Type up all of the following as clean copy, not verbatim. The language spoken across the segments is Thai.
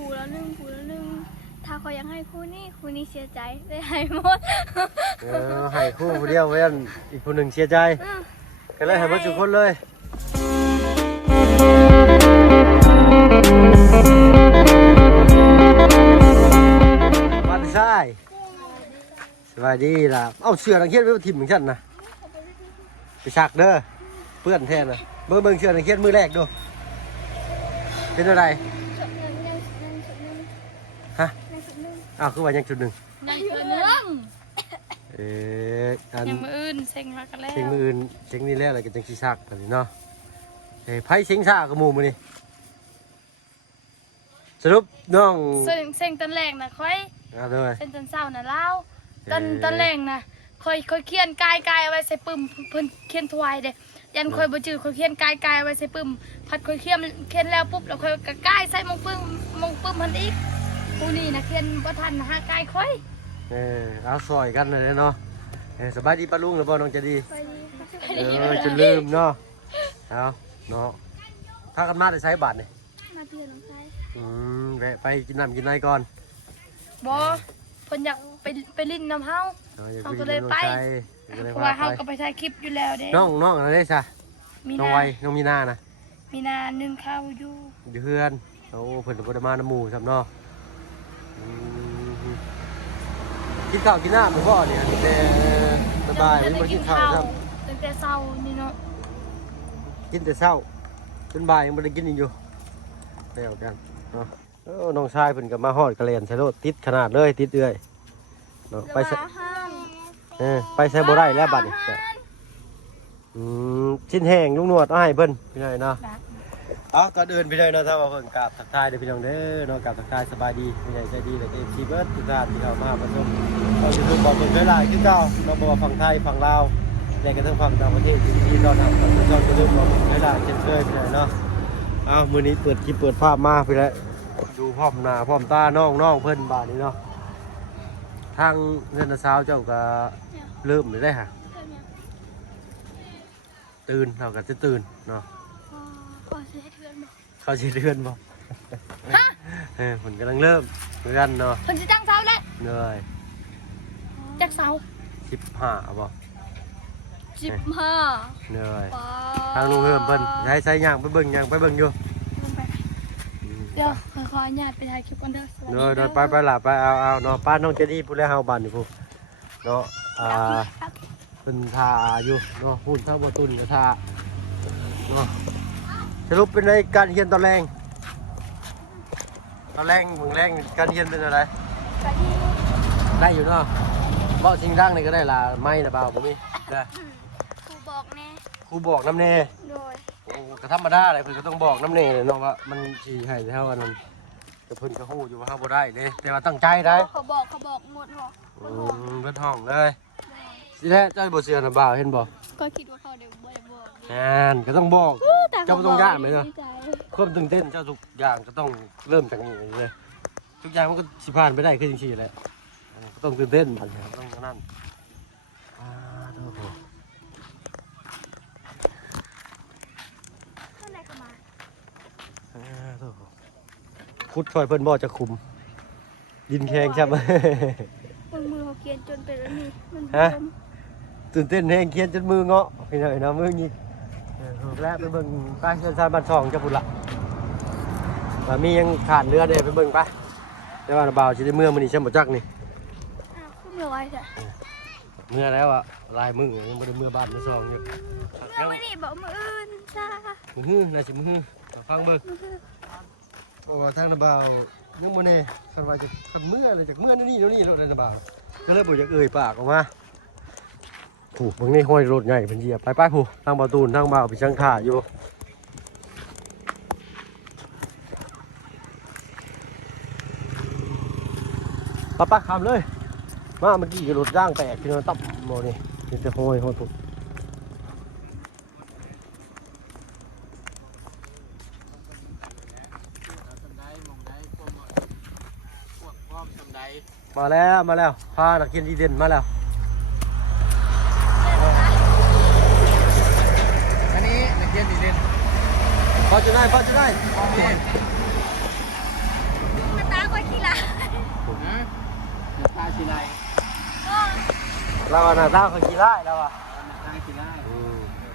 ผูแล้วหนึ่งถ้าเขายังให้คู่นี้เสียใจได้ให้หมดให้คู่ผู้เดียวเว้นอีกผู้หนึ่งเสียใจก็เลยให้หมดทุกคนเลยบ้านทรายสวัสดีล่ะเอาเสื้อนักเขียนไปทิ่มเหมือนฉันนะไปซักเด้อเพื่อนแทนนะเบิ่งเสื้อนักเขียนมือแรกดูเป็นอะไรฮะอ้าวคือว่ายังจุดหนึ่งยังมืออื่นเซ็งมากันแล้วเซ็งมืออื่นเซ็งนี่แล้วอะไรกันจังชีซักกันเนาะไพ่เซ็งซ่ากับหมูมือนี่สรุปน้องเซ็งตอนแรกนะค่อยเซ็งตอนเศร้านะเล่าตอนแรกนะค่อยเขียนกายเอาไว้ใส่ปึ้มเพิ่นเขียนถวายเด้ยันค่อยบ่จืดค่อยเขียนกายเอาไว้ใส่ปึ้มพัดค่อยเขียนแล้วปุ๊บแล้วค่อยก็กายใส่มงปึ้มมันอีกผู้นี้นะเขียนบ่ทันหากายค่อยเอาซอยกันเลยเนาะสบายดีป้าลุงหรือบ่น้องจะดีจะลืมเนาะเอาเนาะถ้ากันมาได้ใช้บัตรเนี่ยมาเพียน้องชายแวะไปกินน้ำกินไหนก่อนบ่เพิ่นอยากไปลิ้นน้ำเฮาเขาก็เลยไปเพราะว่าเฮาก็ไปถ่ายคลิปอยู่แล้วเด้น้องอะไรได้ซะน้องไวน้องมีนานะมีนานึ่งข้าวอยู่เพื่อนโอ้เพิ่นบ่ได้มาน้ำหมู่ซ้ำเนาะกินข้าวกินน้ำหรือเปล่าเนี่ยแต่สบายไม่ได้กินข้าวครับตั้งแต่เช้านี่เนาะกินแต่เช้าจนบ่ายยังไม่ได้กินอยู่เดี๋ยวกันเนาะน้องชายเพิ่นกับมาฮอดกระเลนใส่รถติดขนาดเลยติดเอื้อยเนาะไปใส่บ่ได้แล้วบัดนี้ชิ้นแห้งลุงหนวดเอาให้เพิ่นพี่น้อยเนาะก็เดินไปเลยเนาะถ้าว่าเพิ่นกราบทักทายเด้อพี่น้องเด้อเนาะกราบทักทายสบายดีพี่ใหญ่ใจดีและเอฟซีเบิร์ดทุกท่านที่เข้ามาประชุมเราจะดูบอกเพิ่นหลายๆคือเก่าเราบอกฝั่งไทยฝั่งลาวและก็ทั้งฝั่งต่างประเทศที่ตอนนั้นเราจะดูบอกเพิ่นหลายๆเช่นเคยพี่น้อยเนาะมื้อนี้เปิดคลิปเปิดภาพมาพี่แล้วดูพร้อมหน้าพร้อมตาน้องเพิ่นบาดนี้เนาะทางเงินสาวเจ้าก็เริ่มได้ฮะตื่นเราก็จะตื่นเนาะเขาสิเดือนบ่ผลกำลังเริ่มเหมือนกันเนาะเพิ่นสิตั้งเสาแล้วเหนื่อยจักเสา15บ่15เหนื่อยทางลุงเฮิมเพิ่นใช้ย่างไปเบิ่งอยู่เดี๋ยวขอญาติไปถ่ายคลิปกันเด้อเดินไปล่ะไปเอาเนาะป้าน้องเจดีพูดแล้วเฮาบ้านนี่พูเนาะเพิ่นท่าอยู่เนาะหุ่นทางบ่ตุนก็ท่าเนาะสรุปเป็นในการเรียนตอนแรงมึงแรงการเรียนเป็นอะไรได้อยู่เนาะเบาจริงดังนี่ก็ได้ล่ะไม่นะเบาบ่มีได้ครูบอกแน่ครูบอกน้ำแน่โดยโอ้ก็ธรรมดาเลยเพิ่นก็ต้องบอกน้ำแน่เลยเนาะว่ามันสิให้เท่านั้นแต่เพิ่นก็ฮู้อยู่ว่าเฮาบ่ได้เด้แต่ว่าตั้งใจได้เขาบอกหมดห้องเพิ่นห้องเลยสิแท้เจ้าบ่เชื่อน่ะบ่าวเห็นบ่ก็คิดว่าเขาเดี๋ยวบ่ได้บอกก็ต้องบอกเจ้าต้องย่านไหมเนาะความตื่นเต้นเจ้าทุกอย่างก็ต้องเริ่มจากนี้เลยทุกอย่างมันก็สิผ่านไปได้คือจริงๆแหละก็ต้องตื่นเต้นต้องนั่นคุดคอยเพิ่นบ่จะคุมดินแข็งใช่ไหมมือเขาเขียนจนเป็นอันนี้ตื่นเต้นแห้งเขียนจนมือเงาะไปหน่อยนะมือนี้แล้วไปเบิ่งป้าเชิญชายบ้านช่องจะพุ่นละมียังขาดเรือเดี๋ยวไปเบิ่งป้าแต่ว่าบ่าวจะได้เมื่อมันนี่ใช่ไหมจักนี่เมื่อไว้จ้ะเมื่อแล้วอะลายมึงยังไม่ได้เมื่อบ้านมาช่องอยู่เมื่อนี่บอกมืออื่นจ้าน่าจะมือฟังเบิ่งเพราะว่าทางบ่าวยังโมเน่คันว่าจะคันเมื่ออะไรจากเมื่อนี่แล้วนะบ่าวก็เลยบอกจะปากออกมาถูกบางนี่ห้อยรถใหญ่เป็นเหยียบไปผู้ทางบ่าวตูนทางบ่าวไปช่างถ่าอยู่ป้าคำเลยมาเมื่อกี้รถย่างแตกที่เราตับโมนี่จะห้อยถูกมาแล้วพานักเรียนดีเด่นมาแล้วอันนี้นักเรียนดีเด่นพอจะได้ เราหน้าตาเขาขี้ร้ายแล้วอ่ะ ทางสิได้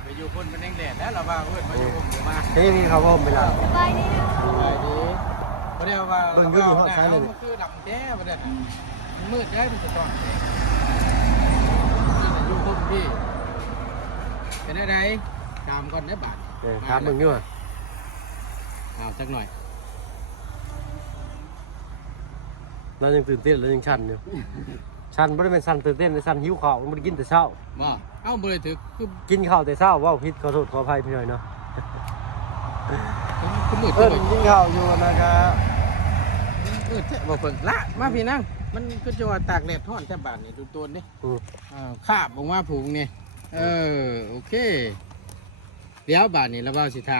ไปอยู่คนมันแดดแล้วเราว่าเพื่อนมาอยู่ผมเดี๋ยวมา นี่เขาบ่มไปแล้ว สบายดีเนาะ ไปดีเพราะเดี๋ยวว่ามันคือดำแท้ประเด็นมืดได้เป็นสะท้อนอยู่คนพี่เป็นอะไรตามก่อนได้บาท ถามมึงอยู่อ่ะ เอาสักหน่อย เรายังตื่นเต้นเรายังชันอยู่ชันไม่ได้เป็นชันตื่นเต้นในชันหิวข้าวมันกินแต่เช้า ว่าเอ้าบริถึกคือ กินข้าวแต่เช้าว่าพิษขอโทษขออภัยพี่หน่อยเนาะ มืด เออกินข้าวอยู่นะครับ มืดแท้บอกเพิ่งละมาพี่นั่งมันก็จะว่าตากแดดทอดแค่บาทนี่ดูตัวนี่คาบออกมาผูกนี่โอเคเดี๋ยวบาทนี่เราเบาสิท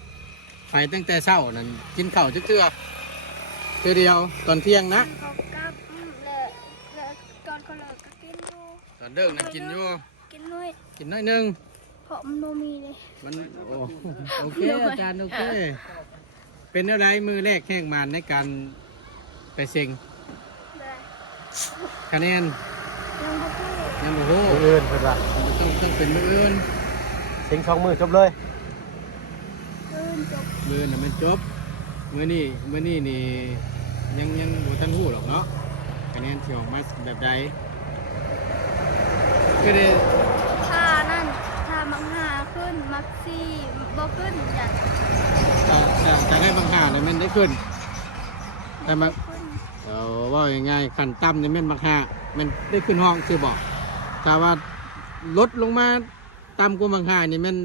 ำไปตั้งแต่เช้านั่นกินข้าวจักเทื่อเดียวตอนเที่ยงนะ เขากับและก่อนเขาเลิกก็กินอยู่ ตอนเดิกนั่นกินอยู่ กินด้วย กินน้อยหนึง เพราะมันบ่มีเลย มันโอเคอาจารย์โอเคเป็นอะไรมือแรกแข่งมานในการไปเซ็ง ได้ คะแนน ยังบ่พูด ยังโอ้โห อื่นเพิ่นว่า ต้องเป็นมืออื่น เซ็ง2 มือจบเลย จบ มือน่ะมันจบมือนี่นี่ยังบ่ทันหู้หรอกเนาะคะแนนที่ออกมาแบบใดก็ได้ ถ้านั่นถ้ามังหาขึ้นมักซี่บ่ขึ้นอย่าง แต่ได้บางหาเลยมันได้ขึ้นแต่มา ขึ้น ว่ายังไงขันต่ำเนี่ยแม่นบางหามันได้ขึ้นห้องคือบอกแต่ว่าลดลงมาต่ำกว่าบางหานี่มัน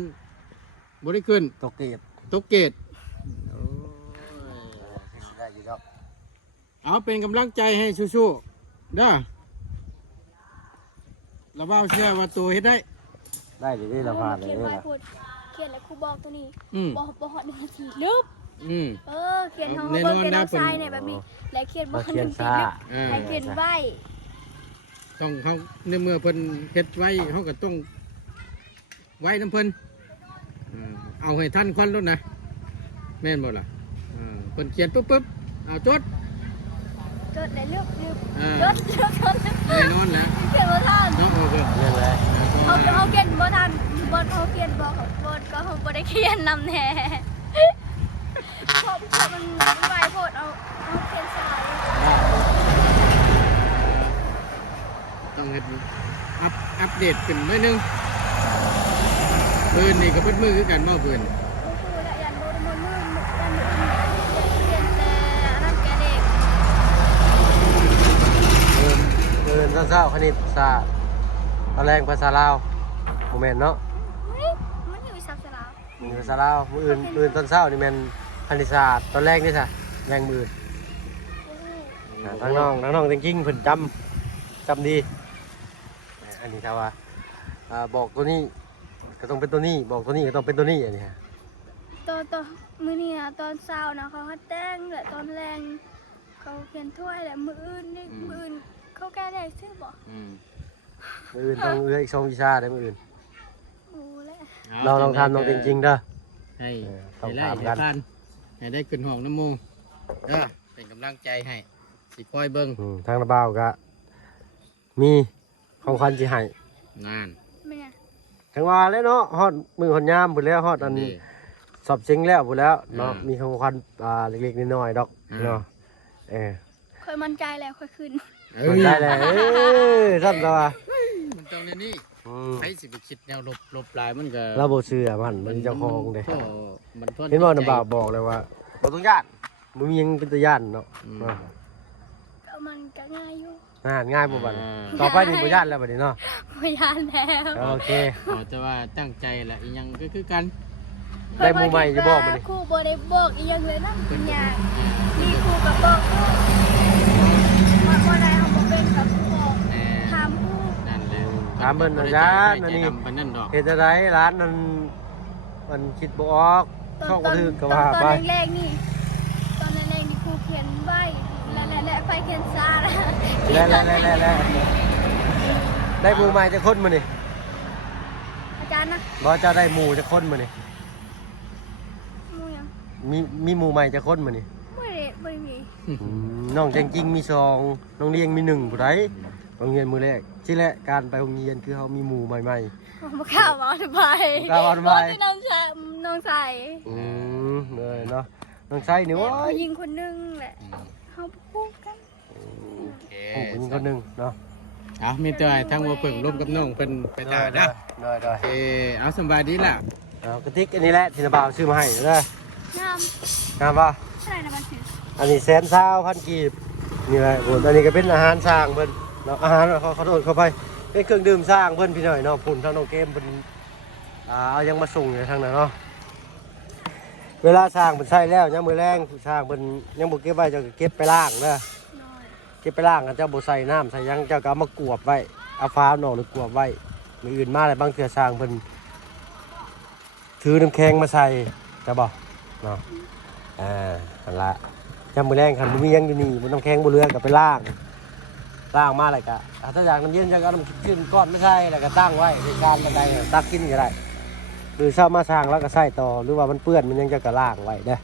บ่ได้ขึ้น ตกเกต ตกเกต ได้อยู่ดอก เอาเป็นกำลังใจให้สู้ๆเด้อเราเบ้าเชื่อว่าตัวเฮ็ดได้ ได้ดิได้ละผ่านเลย เขียน นี่ ไว้ ล่ะ พูดเขียนแล้วครูบอกตัวนี้ อืม บ่ฮอด1 นาทีลึบ อืม เขียนเฮา แน่น เบิ่ อง น เขียน นะ เอา เพิ่น ทรายเนี่ยแบบนี้และเขียนบ่ มา ทัน เขียน 1 ซ่า ให้เขียนไว้ ต้องเขาในเมื่อเพิ่นเฮ็ดไว้เขาก็ต้องไว้น้ำเพิ่นเอาให้ทันควันรถนะแม่นบ่ล่ะเพิ่นเขียนปุ๊บเอาจด จดได้ลึบ อ่า จด แน่นอนแล้ว เขียนบ่ทัน เนาะโอเค เรื่องอะไร เขาเขียนบ่ทันบ่เขาเขียนบ่ก็เขาบ่ได้เขียนนำแน่เพราะมันไว้โพดเอาเขียนสาย ต้องเฮ็ดอัปเดตขึ้นหน่อยนึงปืนนี่ก็เพิ่นมือคือกันบ่ปืน ครูและยันบ่ได้มือยันเขียนแต่นั่นแกเด็ก เอินเศร้าๆคณิตศาสตร์ตะแรงภาษาลาวโมเมนต์เนาะ มันอยู่ซับสลาว มือภาษาลาวมืออื่นตอนเช้านี่แม่นคณิตศาสตร์ตอนแรกนี่ซะแรงมือทั้งน้องจริงๆเพิ่นจำดีอันนี้ถ้าว่าบอกตัวนี้ก็ต้องเป็นตัวนี้บอกตัวนี้ก็ต้องเป็นตัวนี้อันนี้ฮะ ตอนมื้อนี้นะตอนเช้านะเขาแต้งและตอนแรงเขาเขียนถ้วยและมื้ออื่นนี่มื้ออื่นเขาแก้ได้ซื่อบ่ มืออื่นต้องเลือกอีก2 วิชาได้มืออื่น โอ้และ เราลองทำน้องจริงๆเด้อ ให้ ต้อง ให้ไล่ ถาม ให้ กัน พันให้ได้ขึ้นห้องน้ำมูเป็นกำลังใจให้สิคอยเบิ่ง ทางระบ่าวก็มีของขวัญสิให้ งาน แม่ ทั้งว่าแล้วเนาะฮอดมือฮอดยามพุ่นแล้วฮอดอันสอบเชิงแล้วพุ่นแล้วเนาะมีของขวัญเล็กๆน้อยๆดอกเนาะค่อยมั่นใจแล้วค่อยขึ้น มันได้แล้วซ้ำตัว มันต้องในนี่ใครสิไปคิดแนวลบลายมันก็ เราบ่เชื่อมันเจ้าของเด้ มันทน เห็นบ่น้ำบ่าวบอกเลยว่าบ่ต้องย่านบ่มีหยังเป็นตาย่านเนาะ ก็มันก็ง่ายอยู่ ง่ายบ่บัดต่อไปนี่บ่ย่านแล้วบัดนี้เนาะ ไม่ยานแล้ว โอเค แต่ว่าตั้งใจแหละอีหยังก็คือกัน ได้หมู่ใหม่จะบอกมาดิ ครูบ่ได้บอกอีหยังเลยนะเป็นหยังนี่ครูก็บอกว่าได้เฮาบ่เป็นกับครูบอกถามครู นั่นแหละ ถามเบิ่นอาจารย์อันนี้ ปานนั่นดอก เฮ็ดจังไดร้านนั้นมันคิดบ่ออกช่องบ่ถึกก็ว่า ต ไป อนแรกๆนี่ตอนแรกๆนี่ครูเขียนใบและไปเขียนซาแล้ว แล้วได้หมู่ใหม่จะคนมื้อนี่ อาจารย์นะ บ่เจ้าได้หมู่จะคนมื้อนี่ มูยัง มีหมู่ใหม่จะคนมื้อนี่ ไม่ได้มี น้องจริงๆมี2น้องเลี้ยงมี1ผู้ใด โรงเรียนมื้อแรกที่แรกการไปโรงเรียนคือเฮามีหมู่ใหม่ บ่กล้ามาไป กล้ามาไป ที่น้องชายน้องใส่ เลยเนาะน้องไส้นี่โว้ย ยิงคนนึงแหละเขาพูดกัน โอ้ผู้หญิงคนหนึงเนาะ เอามีแต่ทั้งบ่เพิ่งร่วมกับน้องเพิ่นไปได้นะ ได้ โอเคเอาสบายดีล่ะ เอากระติกอันนี้แหละที่นาบ่าวซื้อมาให้เด้อง าม งามป่ะ เท่าไหร่นะมันถือ อันนี้120,000กีบนี่แหละผมอันนี้ก็เป็นอาหารสร้างเพิ่นเนาะอาหารขอโทษเข้าไปเป็นเครื่องดื่มสร้างเพิ่นพี่น้อยเนาะพุ่นทางน้องเกมเพิ่นเอายังมาส่งอยู่ทางนั้นเนาะเวลาสร้างเพิ่นใช้แล้วยามมื้อแรงสร้างเพิ่นยังบ่เก็บไว้เจ้าก็เก็บไปล้างเด้อ น้อย เก็บไปล้างกันเจ้าบ่ใส่น้ำใส่หยังเจ้าก็เอามากวบไว้เอาฟ้าหนอกหรือกวบไว้มื้ออื่นมาแล้วบางเทื่อสร้างเพิ่นถือน้ำแข็งมาใส่จะบ่เนาะนั่นละยามมื้อแรงคันบ่มีหยังอยู่นี่มันน้ำแข็งบ่เหลือก็ไปล้างมาแล้วก็ถ้าอยากน้ำเย็นเจ้าก็เอาน้ำขึ้นก้อนไม่ใช่แล้วก็ตั้งไว้ในการบันไดตักกินก็ได้หรือเช้ามาสร้างแล้วก็ใส่ต่อหรือว่ามันเปื้อนมันยังจะก็ล้างไว้เด้อ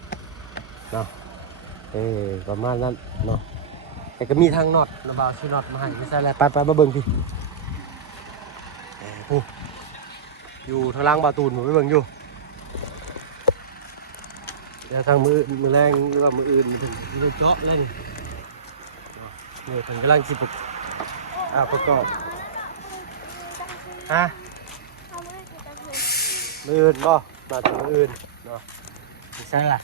เนาะประมาณนั้นเนาะ แต่ก็มีทางน็อตนะบ่าวซื้อน็อตมาให้ไม่ใช่แล้วไปมาเบิ่งพี่โอ้อยู่ทางล่างบาตูนผมไปเบิ่งอยู่เดี๋ยวทางมือแรงหรือว่ามืออื่นมันจะเจาะเล่นนี่ทางกำลังสิประกอบฮะ เอาไม่ได้กูจะถือ มืออื่นบ่มาจากมืออื่นเนาะไม่ใช่ล่ะ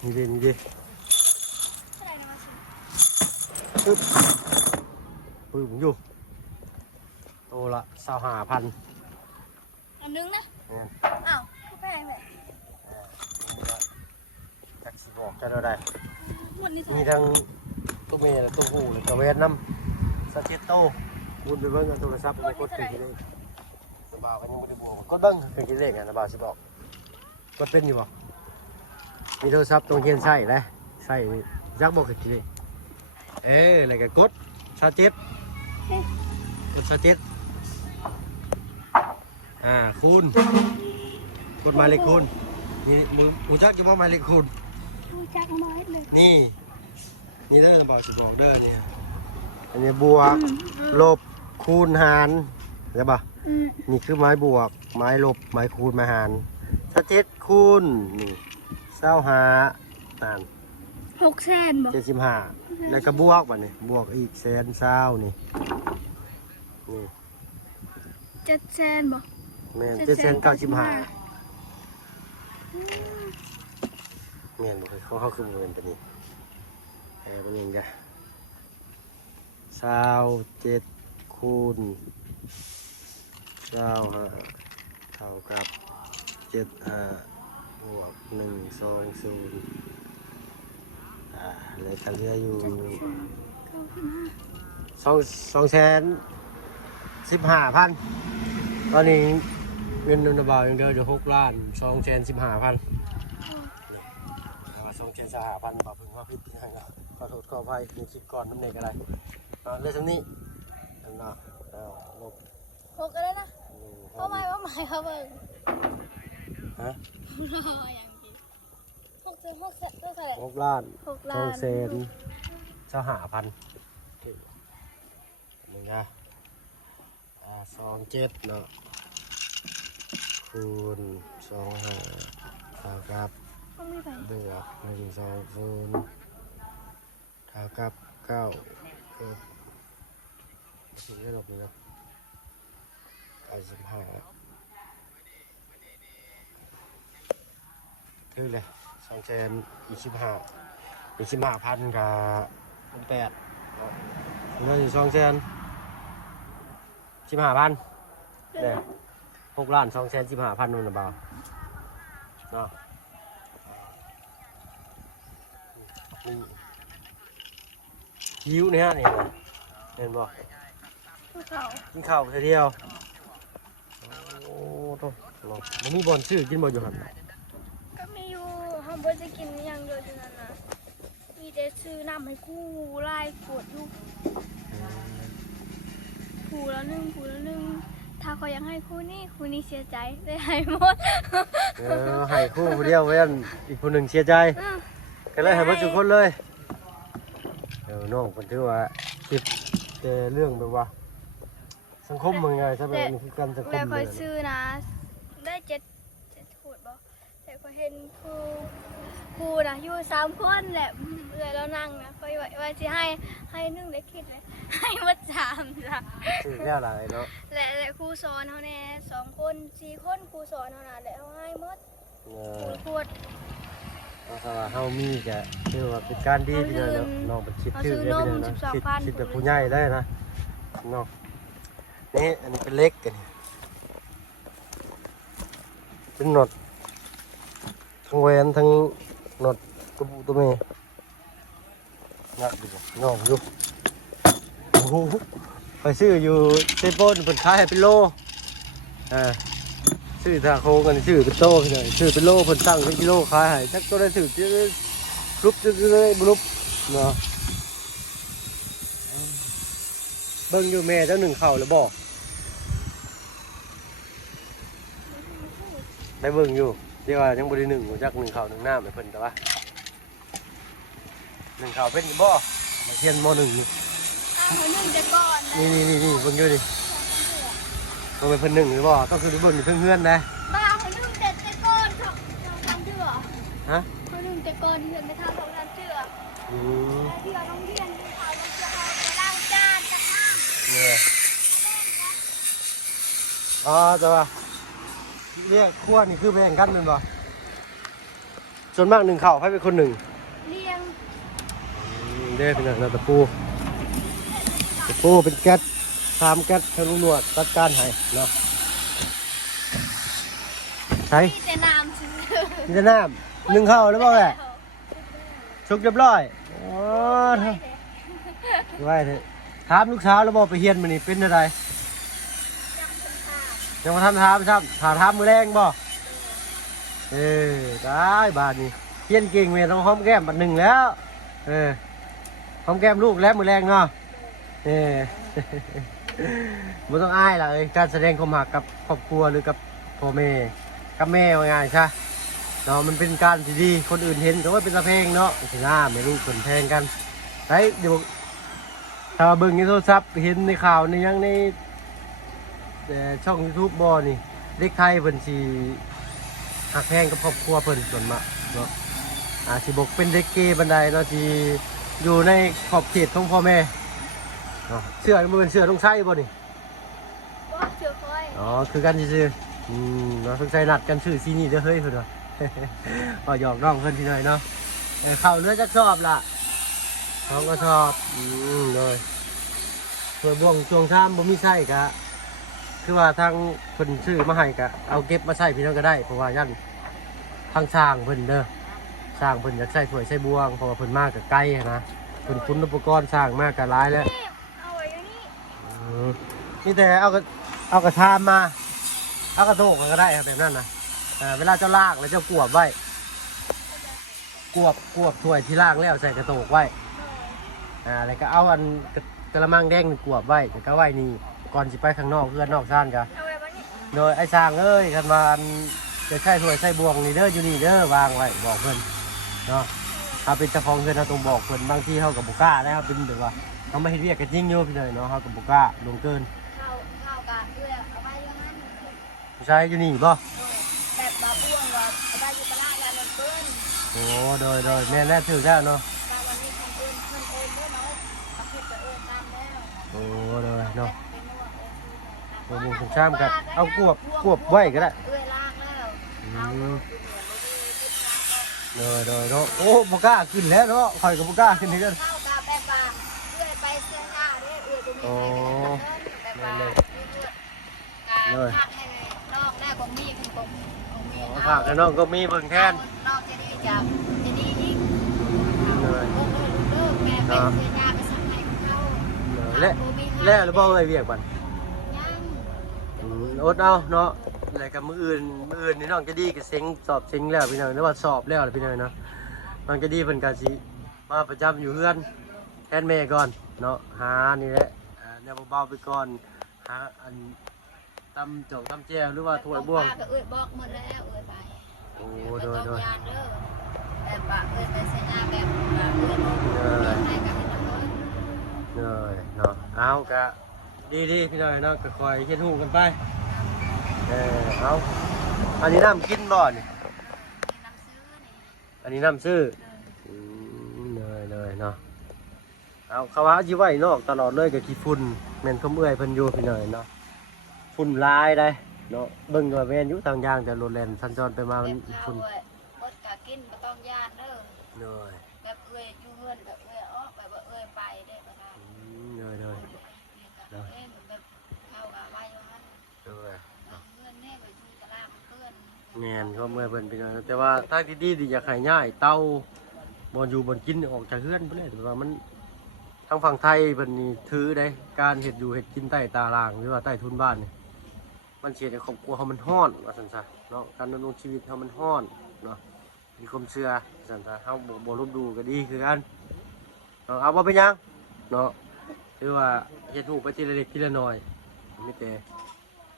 นี่ดิ เท่าไหร่นะมันถือ ปึ๊บผมอยู่โตละ25,000 อันนึงนะ เนี่ย อ้าวกูแพงเลย แท็กซี่บอกจะได้ หมดนี่ มีทั้งตู้เมย์และตู้หูและกระเวนน้ำสเก็ตโต้บุญไปเบิ้งกับโทรศัพท์มันกดขึ้นกี่เลขสบายกันยังไม่ได้บวกกดเบิ้งขึ้นกี่เลขอ่ะนะบ่าวสิบอกกดเป็นอยู่บ่มีโทรศัพท์ตรงเขียนใส่เลยใส่ยักบอกขึ้นกี่เลขอะไรกันกดสเก็ตกดสเก็ตคูณกดหมายเลขคูณนี่มูจักจะบอกหมายเลขคูณ กูจักเอามาให้เลย นี่เด้อบอกสิบอกเด้อเนี่ยอันนี้บวกลบคูณหารใช่ปะนี่คือไม้บวกไม้ลบไม้คูณไม้หารถ้า7คูณนี่25นั่น 600,000บ่ 75แล้วก็บวกบัดนี้บวกอีก120,000นี่700,000บ่ แม่น795แม่นบ่เคยเขาคือเงินตัวนี้เป็นยังไง27คูณ25เท่ากับ75บวก120เลยกันเหลืออยู่215,000ตอนนี้เงินนุ่นบ่าวยังเดืออยู่6,215,000215,000บาทเพิ่งว่าผิดที่ไหนนะขอโทษขออภัยในคลิปก่อนน้ำเนยอะไรเลยทั้งนี้เนาะลบ 6อะไรนะเข้ามาว่าหมายเขาเบิ่ง ฮะ อย่างนี้6เท่าไหร่ 6 ล้าน 6 ล้าน 225,000นี่นะ27เนาะคูณ25เท่ากับ เขาไม่ไป บวก120เท่ากับ9ถึงได้ลบเลยนะ95คือเลย225,000กับ8เหลืออยู่215,000เนี่ย6,215,000นู่นนะบ่าวเนาะคิ้วเนี่ยนี่เห็นบ่ ภูเขา กินข้าวเทีเดียวโอ้โหมันมีบอลชื่อกินบ่อยู่หัน ก็มีอยู่ห้องเพื่อจะกินอย่างเดียวอยู่นั่นนะมีแต่ซื้อน้ำให้กู้ไล่กวดลูกผูละหนึ่งถ้าเขายังให้คู่นี้เสียใจได้ให้หมด ให้คู่ผู้เดียวเว้นอีกคนหนึ่งเสียใจก็เลยให้เบิดทุกคนเลยน้องคนที่ว่าเ คิดแต่เรื่องแบบว่าสังคมมันไงถ้าแบบนี้คือการสังคม แต่ค เล อย ย ซื้อนะได้เจ็ดขวดบ่แต่คอยเห็นครูนะอยู่3 คนแหละเลยแล้วนั่งนะคอยว่าสิให้นึ่งได้คิดเลยให้มา3จ้ะ คือแค่อะไรเนาะ และครูสอนเขาแน่2 คน4 คนครูสอนเขาน่ะแล้วให้หมดขวด ถ้าว่าเฮามีก็คือว่าเป็นการดีพี่น้องเนาะน้องเป็นคิดชื่อได้พี่น้องเนาะคิดแบบผู้ใหญ่ได้นะเนาะนี่อันนี้เป็นเล็กกันเป็นหนวดทั้งแหวนทั้งหนวดตัวผู้ตัวแม่นะดูน้องอยู่โอ้โหไปซื้ออยู่เซโปนเพิ่นขายให้เป็นโลซื้อทาโคกันซื้อเป็นโตพี่น้องซื้อเป็นโลเพิ่นสั่งเป็นกิโลขายให้จักตัวได้ซื้อจะรูปจะเลยบ่รูปเนาะเบิ่งอยู่แม่เจ้าหนึ่งเข่าแล้วบ่ได้เบิ่งอยู่เดี๋ยวว่ายังบ่ได้หนึ่งจักหนึ่งเข่าหนึ่งน้ำให้เพิ่นแต่ว่าหนึ่งเข่าเป็นบ่มาเทียนม.1นี่ เขานึ่งจะก่อน นี่เบิ่งอยู่ดิมันเป็นเพิ่นหนึ่งหรือบ่ต้องคือเบิ่งอยู่เพิ่งเฮือนนะ บ้าเขานึ่งแต่ก่อนเขาทำเดือ ฮะ เขานึ่งแต่ก่อนเดือนไปทำของน้ำเดือ อืม เดือต้องเรียนเขาต้องจะเอาไปล้างจานจากน้ำ เนี่ยอ๋อแต่ว่าเรียกขั้วนี่คือแบ่งกันแม่นบ่ส่วนมากหนึ่งเข่าให้เป็นคนหนึ่ง เลี้ยง เด้เป็นอย่างนั้นตะปูเป็นแก๊ส3 แก๊สทะลุหนวดจัดการให้เนาะใช่ มีแต่น้ำซื้อ มีแต่น้ำหนึ่งเข่าแล้วบ่แม่ชุกเรียบร้อยอ๋อไว้เถอะถามลูกสาวแล้วบ่ไปเฮียนมื้อนี้เป็นอะไรยังบ่ทันถามซ้ำถามมื้อแรงบ่ได้บาดนี้เฮียนเก่งแม่ต้องหอมแก้มบัดหนึ่งแล้วหอมแก้มลูกแล้วมื้อแรงเนาะบ่ต้องอายล่ะการแสดงความรักกับครอบครัวหรือกับพ่อแม่กับแม่ว่าง่ายใช่เนาะมันเป็นการที่ดีคนอื่นเห็นก็ว่าเป็นตะเพงเนาะสิหน้าไม่รู้คนแพงกันไสเดี๋ยวถ้าเบิ่งในโทรศัพท์เห็นในข่าวในยังในช่อง YouTube บ่นี่เด็กไทยเพิ่นสิหักแพงกับครอบครัวเพิ่นส่วนมากเนาะสิบอกเป็นเด็กเกย์บันไดเนาะที่อยู่ในขอบเขตของพ่อแม่เสื้อมันเป็นเสื้อต้องใช้บ่นี่ ว่าเชือคอย อ๋อคือกันซื่อเนาะต้องใช้นัดกันชื่อซีนี่เด้อเฮ้ยเพิ่นว่า ก็หยอกน้องเพิ่นทีหน่อยเนาะเข้าเนื้อจักชอบล่ะน้องก็ชอบเลยส่วนบ่วงช่วงชามบ่มีใช้กะคือว่าทางเพิ่นซื้อมาให้กะเอาเก็บมาใช้พี่น้องก็ได้เพราะว่ายันทางสร้างเพิ่นเด้อสร้างเพิ่นอยากใช้ถ้วยใช้บ่วงเพราะว่าเพิ่นมาก็ไกลนะเพิ่นคุณอุปกรณ์สร้างมากก็หลายแล้ว เอาไว้อย่างนี้ นี่แต่เอากระชามมาเอากระโถกมันก็ได้ครับแบบนั้นนะเวลาเจ้าลากแล้วเจ้ากวบไว้กวบถ้วยที่ลากแล้วใส่กระโถกไว้แล้วก็เอาอันกระมังแดงกวบไว้แล้วก็ไว้นี่ก่อนสิไปข้างนอกเพื่อนนอกซ่านกัน เอาไว้แบบนี้ โดยไอ้สร้างเอ้ยคันว่าจะใช้ถ้วยใช้บวงนี่เด้ออยู่นี่เด้อวางไว้บอกเพื่อนเนาะเอาเป็นเจ้าของเพื่อนเราต้องบอกเพื่อนบางทีเขากับบุก้าแล้วเป็นแบบว่าเขาไม่เห็นเรียกกันยิ่งโยพี่เลยเนาะเขากับบุก้าลงเกิน เข้ากะเอื้อเอาไว้อย่างนั้น ใช้อยู่นี่ป่ะ แบบบาบ้วงว่าเอาไว้อยู่ตลาดแล้วมันเปิ้น โอ้โดยแม่แน่ถือแล้วเนาะ ตามวันนี้คนอื่นเพิ่นโอนเด้อเนาะประเภทจะเอิ้นตามแล้ว โอ้โดยเนาะ เป็นว่าตัวมึงผมช้ำกันเอากวบไว้ก็ได้ เอื้อล่างแล้วเอา โดยเนาะโอ้บุก้าขึ้นแล้วเนาะคอยกับบุก้าขึ้นนี่กัน เข้ากะแบบว่าเอื้อไปเสื้อหน้าเด้อเอื้อจะมีใครแบบว่าเอื้อหักให้นอกหน้าของมีของมี ฝากกันน้องก็มีเบิ่งแทน นอกจะดีอีกเลิกแม่ไปเสียยาไปสั่งให้เขา แล้วหรือเปล่าไอ้เวียกบัน ยัง อดเอาเนาะอะไรกับมืออื่นนี่น้องจะดีกับเซ็งสอบเซ็งแล้วพี่น้องหรือว่าสอบแล้วพี่น้องเนาะน้องจะดีเป็นการสิมาประจำอยู่เพื่อนแทนแม่ก่อนเนาะหานี่แหละเนี่ยเบาๆไปก่อนหาอันตำจอกตำแจ่วหรือว่าถ้วยบ่วง ก็เอ้ยบอกหมดแล้วเอ้ยไป โอ้โดย ยานเด้อแบบว่าเอ้ยไปเสียยาแบบเอ้ยให้กับพี่น้อง เลย ก็ดีพี่น้อยเนาะก็คอยเฮ็ดฮู้กันไปเอาอันนี้น้ำกินบ่นี่อันนี้น้ำซื้อเลยเนาะเอาเขาว่าสิไว้นอกตลอดเลยก็ขี้ฝุ่นแม่นคมเอื้อยเพิ่นอยู่พี่น้อยเนาะฝุ่นลายได้เนาะเบิ่งว่าแม่นอยู่ทางยางแต่รถแล่นสัญจรไปมามันฝุ่น บดกะกินบ่ต้องย่านเด้อ เลย แบบเอ้ยอยู่เฮือนแบบเอ้ยออกแบบว่าเอ้ยไปได้บ่ได้ เลยเอ้ยแบบเข้ากับไว้อยู่หั่น เลย เฮือนแน่ก็อยู่ตารางเพื่อน แม่นเขาเมื่อยเพิ่นพี่น้อยแต่ว่าทางที่ดีที่อยากให้ย้ายเตาบ่อยู่บ่กินออกจากเฮือนพุ่นแหละแต่ว่ามันทางฝั่งไทยเพิ่นนี่ถือได้การเฮ็ดอยู่เฮ็ดกินใต้ตารางหรือว่าใต้ทุนบ้านนี่มันสิให้ครอบครัวเฮามันร้อนว่าซั่นซะเนาะการดำรงชีวิตเฮามันร้อนเนาะมีความเชื่อซั่นซะเฮาบ่ลบดูก็ดีคือกันเอาบ่เป็นหยังเนาะคือว่าเฮ็ดฮู้ไปทีละเล็กทีละน้อยมีแต่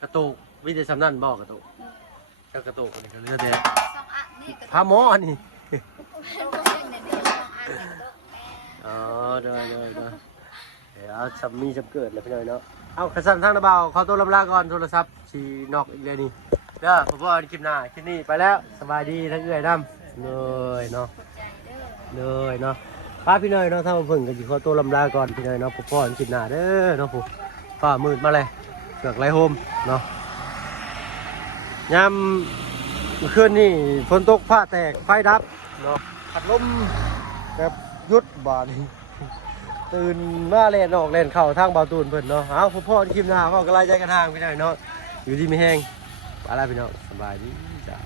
กระโตกมีแต่สำนั่นบ่กระโตกเจ้ากระโตกนี่ก็เหลือแต่ สองอันนี่ก็ พาหมอนี่ ต้องเล่นในนี้สองอันนี่ก็ต้องแม่ อ๋อเด้อเอาสัมมีจำเกิดเลยพี่น้อยเนาะเอาขสั่นทางระเบาขอตัวลำลาก่อนโทรศัพท์สีนอกอีกเลยนี่เด้อพ่อคลิปหน้าคลิปนี้ไปแล้วสบายดีทั้งเอื้อยน้ำเลยเนาะ ใจเด้อ เลยเนาะป้าพี่น้อยเนาะถ้ามาเพิ่งกันอยู่ขอตัวลำลาก่อนพี่น้อยเนาะพ่อคลิปหน้าเด้อเนาะผู้ฟ้ามืดมาเลยเกือกไรโฮมเนาะยามเมื่อคืนนี่ฝนตกฟ้าแตกไฟดับเนาะพัดลมแบบยุดบ่านี่ตื่นมาเล่นออกเล่นเข่าทางเบาตูนเพิ่นเนาะเอาพ่อคลิปหน้าพ่อกระไรใจกันทางพี่น้อยเนาะอยู่ที่ไม่แห้งอะไรพี่น้องสบายดีจ้า